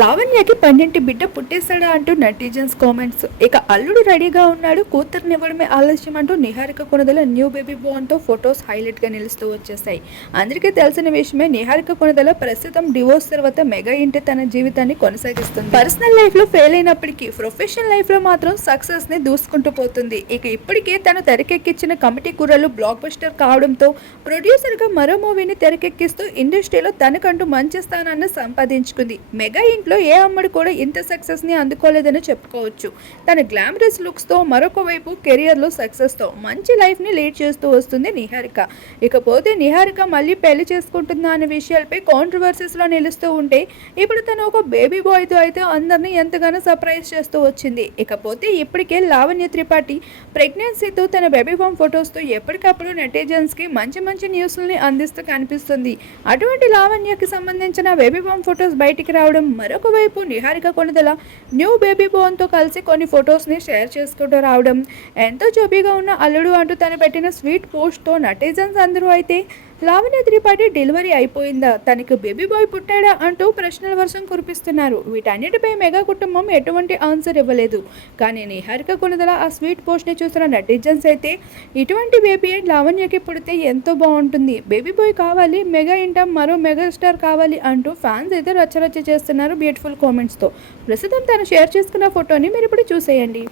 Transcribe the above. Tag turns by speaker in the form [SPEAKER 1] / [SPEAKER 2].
[SPEAKER 1] లావణ్యకి పన్నెంటి బిడ్డ పుట్టేశాడా అంటూ నటిజన్స్ కామెంట్స్. ఇక అల్లుడు రెడీగా ఉన్నాడు కూతురునివ్వడమే ఆలస్యం అంటూ నిహారిక కొనదల న్యూ బేబీ బోన్తో ఫొటోస్ హైలైట్గా నిలుస్తూ వచ్చేసాయి అందరికీ తెలిసిన విషయమే నిహారిక కొనదల ప్రస్తుతం డివోర్స్ తర్వాత మెగా ఇంటి తన జీవితాన్ని కొనసాగిస్తుంది. పర్సనల్ లైఫ్లో ఫెయిల్ అయినప్పటికీ ప్రొఫెషనల్ లైఫ్లో మాత్రం సక్సెస్ని దూసుకుంటూ పోతుంది. ఇక ఇప్పటికే తను తెరకెక్కించిన కమిటీ కూరలు బ్లాక్ బస్టర్ కావడంతో ప్రొడ్యూసర్గా మరో మూవీని తెరకెక్కిస్తూ ఇండస్ట్రీలో తనకంటూ మంచి స్థానాన్ని సంపాదించుకుంది. మెగా ఇంట్లో ఏ అమ్మడు కూడా ఇంత సక్సెస్ని అందుకోలేదని చెప్పుకోవచ్చు. తన గ్లామరస్ లుక్స్తో మరొక వైపు కెరియర్లో సక్సెస్తో మంచి లైఫ్ని లీడ్ చేస్తూ వస్తుంది నిహారిక. ఇకపోతే నిహారిక మళ్ళీ పెళ్ళి చేసుకుంటుందా అనే విషయాలపై కాంట్రవర్సీస్లో నిలుస్తూ ఉంటే ఇప్పుడు తను ఒక బేబీ బాయ్తో అయితే అందరినీ ఎంతగానో సర్ప్రైజ్ చేస్తూ వచ్చింది. ఇకపోతే ఇప్పటికే లావణ్య త్రిపాఠి ప్రెగ్నెన్సీతో తన బేబీ బామ్ ఫొటోస్తో ఎప్పటికప్పుడు నెటిజన్స్కి మంచి మంచి న్యూస్లని అందిస్తూ కనిపిస్తుంది. అటువంటి లావణ్యకి సంబంధించిన బేబీ బామ్ ఫొటోస్ బయటికి రావడం మరో వైపు నిహారిక కొనదల న్యూ బేబీ తో కలిసి కొన్ని ఫొటోస్ని షేర్ చేసుకుంటూ రావడం. ఎంతో చోబీగా ఉన్న అల్లుడు అంటూ తను పెట్టిన స్వీట్ పోస్ట్తో నటిజన్స్ అందరూ అయితే లావణ్య త్రిపాఠి డెలివరీ అయిపోయిందా? తనకు బేబీ బాయ్ పుట్టాడా అంటూ ప్రశ్నల వర్షం కురిపిస్తున్నారు. వీటన్నిటిపై మెగా కుటుంబం ఎటువంటి ఆన్సర్ ఇవ్వలేదు. కానీ నిహారిక కొనుదల ఆ స్వీట్ పోస్ట్ని చూసిన నెటిజన్స్ అయితే ఇటువంటి బేబీ లావణ్యకి పుడితే ఎంతో బాగుంటుంది. బేబీ బాయ్ కావాలి మెగా ఇంట మరో మెగా స్టార్ కావాలి అంటూ ఫ్యాన్స్ అయితే రచ్చరచ్చ చేస్తున్నారు బ్యూటిఫుల్ కామెంట్స్తో. ప్రస్తుతం తను షేర్ చేసుకున్న ఫోటోని మీరు ఇప్పుడు చూసేయండి.